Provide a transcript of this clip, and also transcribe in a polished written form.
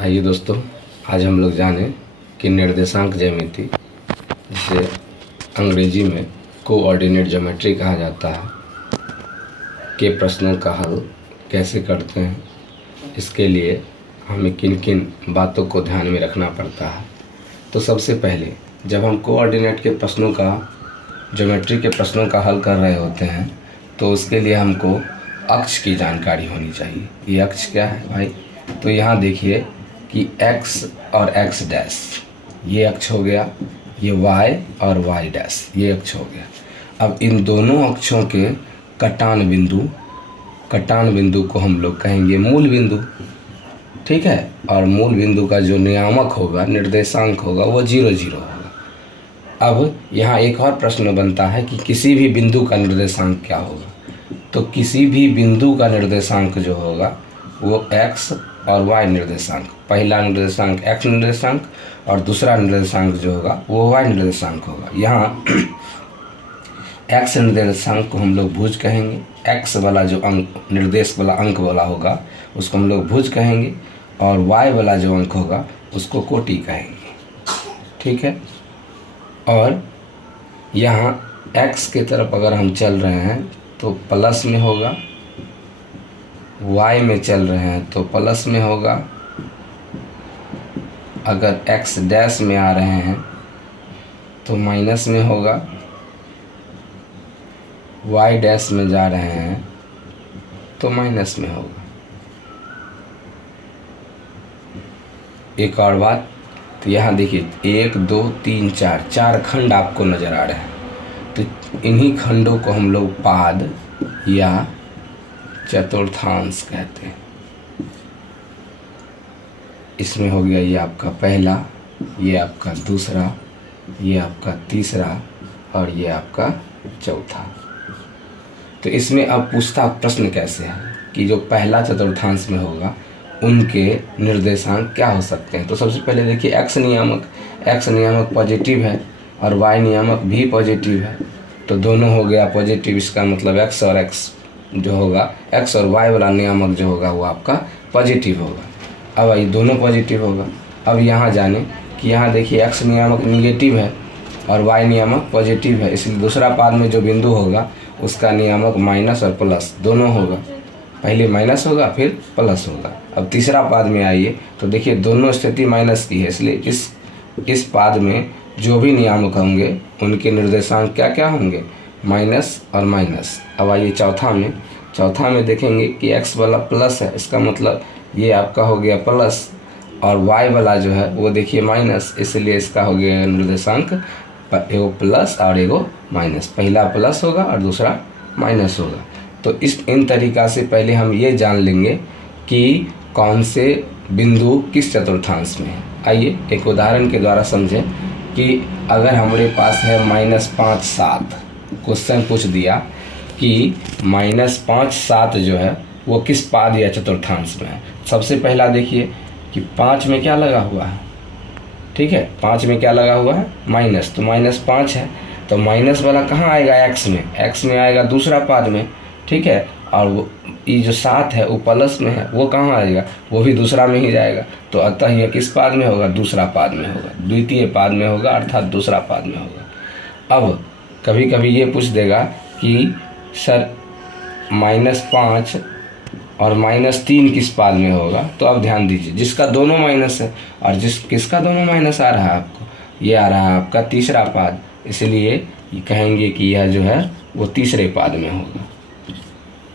आइए दोस्तों, आज हम लोग जाने कि निर्देशांक ज्यामिति, जिसे अंग्रेजी में कोऑर्डिनेट ज्योमेट्री कहा जाता है, के प्रश्नों का हल कैसे करते हैं। इसके लिए हमें किन किन बातों को ध्यान में रखना पड़ता है। तो सबसे पहले जब हम कोऑर्डिनेट के प्रश्नों का, ज्योमेट्री के प्रश्नों का हल कर रहे होते हैं, तो उसके लिए हमको अक्ष की जानकारी होनी चाहिए। ये अक्ष क्या है भाई? तो यहाँ देखिए कि x और x डैश ये अक्ष हो गया, ये y और y डैश ये अक्ष हो गया। अब इन दोनों अक्षों के कटान बिंदु को हम लोग कहेंगे मूल बिंदु, ठीक है। और मूल बिंदु का जो नियामक होगा, निर्देशांक होगा, वो 0 0 होगा। अब यहाँ एक और प्रश्न बनता है कि किसी भी बिंदु का निर्देशांक क्या होगा। तो किसी भी बिंदु का निर्देशांक जो होगा वो x और y निर्देशांक, पहला निर्देशांक x निर्देशांक और दूसरा निर्देशांक जो होगा वो y निर्देशांक होगा। यहाँ x निर्देशांक को हम लोग भुज कहेंगे, x वाला जो अंक, निर्देश वाला अंक वाला होगा उसको हम लोग भुज कहेंगे, और y वाला जो अंक होगा उसको कोटि कहेंगे, ठीक है। और यहाँ x के तरफ अगर हम चल रहे हैं तो प्लस में होगा, y में चल रहे हैं तो प्लस में होगा, अगर x डैश में आ रहे हैं तो माइनस में होगा, y डैश में जा रहे हैं तो माइनस में होगा। एक और बात, तो यहाँ देखिए 1 2 3 4 4 खंड आपको नज़र आ रहे हैं। तो इन्हीं खंडों को हम लोग पाद या चतुर्थांश कहते हैं। इसमें हो गया ये आपका पहला, ये आपका दूसरा, ये आपका तीसरा और ये आपका चौथा। तो इसमें अब पूछता प्रश्न कैसे है कि जो पहला चतुर्थांश में होगा उनके निर्देशांक क्या हो सकते हैं। तो सबसे पहले देखिए x नियामक पॉजिटिव है और y नियामक भी पॉजिटिव है, तो दोनों हो गया पॉजिटिव। इसका मतलब x और x जो होगा, x और y वाला नियामक जो होगा वो आपका पॉजिटिव होगा। अब ये दोनों पॉजिटिव होगा। अब यहाँ जाने कि यहाँ देखिए x नियामक निगेटिव है और y नियामक पॉजिटिव है, इसलिए दूसरा पाद में जो बिंदु होगा उसका नियामक माइनस और प्लस दोनों होगा। पहले माइनस होगा फिर प्लस होगा। अब तीसरा पाद में आइए तो देखिए दोनों स्थिति माइनस की है, इसलिए इस पाद में जो भी नियामक होंगे उनके निर्देशांक क्या क्या होंगे, माइनस और माइनस। अब आइए चौथा में देखेंगे कि x वाला प्लस है, इसका मतलब ये आपका हो गया प्लस, और y वाला जो है वो देखिए माइनस, इसलिए इसका हो गया निर्देशांक एगो प्लस और एगो माइनस। पहला प्लस होगा और दूसरा माइनस होगा। तो इन तरीक़ा से पहले हम ये जान लेंगे कि कौन से बिंदु किस चतुर्थांश में है। आइए एक उदाहरण के द्वारा समझें कि अगर हमारे पास है -5 7, क्वेश्चन पूछ दिया कि -5 7 जो है वो किस पाद या चतुर्थांश में है। सबसे पहला देखिए कि 5 में क्या लगा हुआ है, ठीक है। 5 में क्या लगा हुआ है, माइनस, तो -5 है तो माइनस वाला कहाँ आएगा, x में आएगा दूसरा पाद में, ठीक है। और वो ये जो 7 है वो प्लस में है, वो कहाँ आएगा, वो भी दूसरा में ही जाएगा। तो अतः ये किस पाद में होगा, दूसरा पाद में होगा, द्वितीय पाद में होगा, अर्थात दूसरा पाद में होगा। अब कभी कभी ये पूछ देगा कि सर -5 और -3 किस पाद में होगा। तो अब ध्यान दीजिए, जिसका दोनों माइनस है और किसका दोनों माइनस आ रहा है आपको, ये आ रहा है आपका तीसरा पाद, इसलिए ये कहेंगे कि यह जो है वो तीसरे पाद में होगा।